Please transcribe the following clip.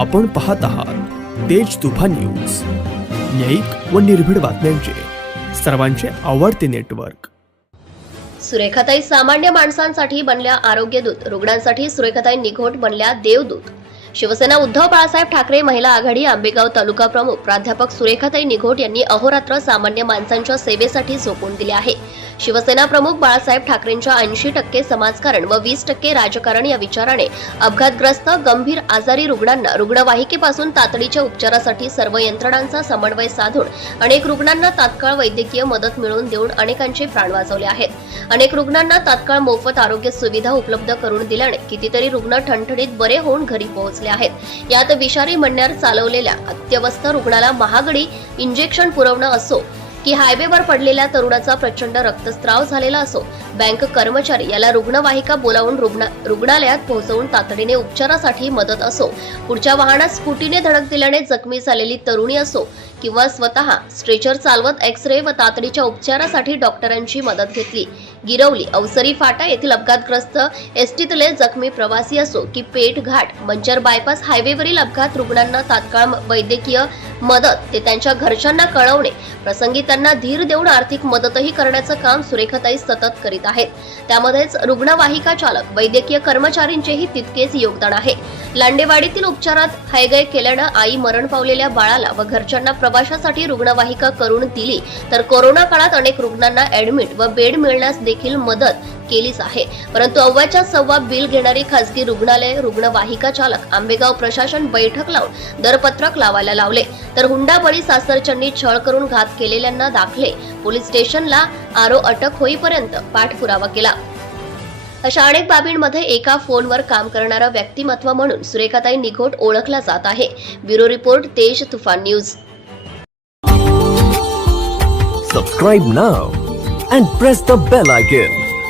आपण पाहत आहात तेज तुफान न्यूज. न्यायिक व निर्भीड बातम्यांचे. सर्वांचे आवडते नेटवर्क. सुरेखाताई सामान्य माणसांसाठी बनल्या आरोग्यदूत रुग्णांसाठी सुरेखाताई निघोट बनल्या देवदूत शिवसेना उद्धव बाळासाहेब ठाकरे महिला आघाडी आंबेगाव तालुका प्रमुख प्राध्यापक सुरेखाताई निघोट यांनी अहोरात्र सामान्य माणसांच्या सेवेसाठी झोपून दिले आहे. शिवसेना प्रमुख बाळासाहेब ठाकरेंच्या ऐंशी टक्के समाजकारण व वीस टक्के राजकारण या विचाराने अपघातग्रस्त गंभीर आजारी रुग्णांना रुग्णवाहिकेपासून तातडीच्या उपचारासाठी सर्व यंत्रणांचा समन्वय साधून अनेक रुग्णांना तात्काळ वैद्यकीय मदत मिळवून देऊन अनेकांचे प्राण वाचवले आहेत. अनेक रुग्णांना तात्काळ मोफत आरोग्य सुविधा उपलब्ध करून दिल्याने कितीतरी रुग्ण ठणठणीत बरे होऊन घरी पोहोचले आहेत. यात विषारी म्हणण्यावर चालवलेल्या अत्यवस्थ रुग्णाला महागडी इंजेक्शन पुरवणं असो की हायवेवर पडलेल्या तरुणाचा प्रचंड रक्तस्त्राव झालेला असो बँक कर्मचारी याला रुग्णवाहिका बोलावून रुग्णालयात पोहोचवून तातडीने उपचारासाठी मदत असो पुढच्या वाहनात स्कूटीने धडक दिल्याने जखमी झालेली तरुणी असो किंवा स्वतः स्ट्रेचर चालवत एक्स रे व तातडीच्या उपचारासाठी डॉक्टरांची मदत घेतली. गिरवली अवसरी फाटा येथील अपघातग्रस्त एसटीतले जखमी प्रवासी असो की पेठ घाट मंचर बायपास हायवेवरील अपघात रुग्णांना तात्काळ वैद्यकीय मदत ते त्यांच्या घरच्यांना कळवणे. प्रसंगी त्यांना धीर देऊन आर्थिक मदतही करण्याचं काम सुरेखाताई सतत करीत आहेत. त्यामध्येच रुग्णवाहिका चालक वैद्यकीय कर्मचारींचेही तितकेच योगदान आहे. लांडेवाडीतील उपचारात हयगय केल्यानं आई मरण पावलेल्या बाळाला व घरच्यांना प्रवाशासाठी रुग्णवाहिका करून दिली तर कोरोना काळात अनेक रुग्णांना ऍडमिट व बेड मिळण्यास देखील मदत केलीच आहे. परंतु अव्वाच्या सव्वा बिल घेणारी खासगी रुग्णालय रुग्णवाहिका चालक आंबेगाव प्रशासन बैठक लावून दरपत्रक लावायला लावले. तर हुंडाबळी सासरच्यांनी छळ करून घात केलेल्यांना दाखले. पोलीस स्टेशनला आरो अटक होईपर्यंत पाठपुरावा केला. अशा अनेक बाबींमध्ये एका फोनवर काम करणारा व्यक्तिमत्व म्हणून सुरेखाताई निघोट ओळखला जात आहे. Bureau report Tej Toofan news. Subscribe now and press the bell icon